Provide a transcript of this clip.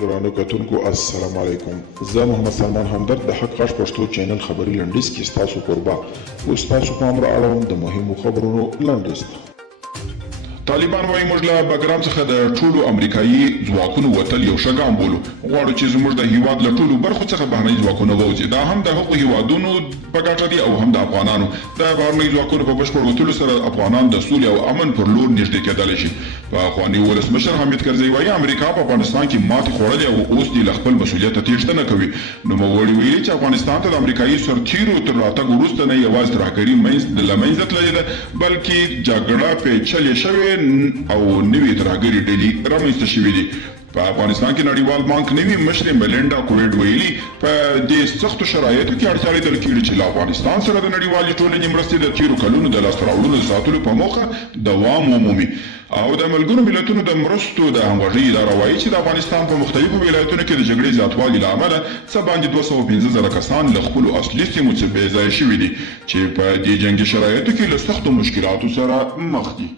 درانه کتونکو السلام علیکم. زه محمد سلمان همدرد د حق غږ پښتو چینل خبري لنډیز کې ستاسو کوربه اوس تاسو پام را اړوم د مهمو خبرونو لنډیز ته. طالبان وايي موږ له بګرام څخه د ټولو امریکایي ځواکونو وتل یو ښه ګام بولو. غواړو چې زموږ د هیواد له ټولو برخو څخه بهرني ځواکونه ووځي. دا هم د هغو هیوادونو په ګټه دي او هم د افغانانو. د بهرنیو ځواکونو په بشپړ وتلو سره افغانان د سولې او امن پر لور نږدې کېدلی شي. پخواني ولسمشر حامد کرزي وايي امریکا په افغانستان کې ماتې خوړلې او اوس دې له خپل مسؤلیته تېښته نه کوي. نوموړي ویلي چې افغانستان ته د امریکایي سرتیرو تر راتګ وروسته نه یوازې ترهګري له منځه تللې ده بلکې جګړه پیچلې شوې او نوې ترهګرې ډلې رامنځته شوې دي. په افغانستان کې نړیوال بانک نوي مشر میلینډا کوویډ ویلي په دې سختو شرایطو کې اړتیا لیدل کېږي چې له افغانستان سره د نړیوالې ټولنې مرستې د تېرو کلونو د لاسته راوړنو د ساتلو په موخه دوام ومومي. او د ملګرو ملتونو د مرستو د همغږۍ اداره وایي چې د افغانستان په مختلفو ولایتونو کې د جګړې زیاتوالي له امله څه باندې 215,000 کسان له خپلو اصلي سیمو څخه بې ځایه شوي دي چې په دې جنګي شرایطو کې له سختو مشکلاتو سره مخ دي.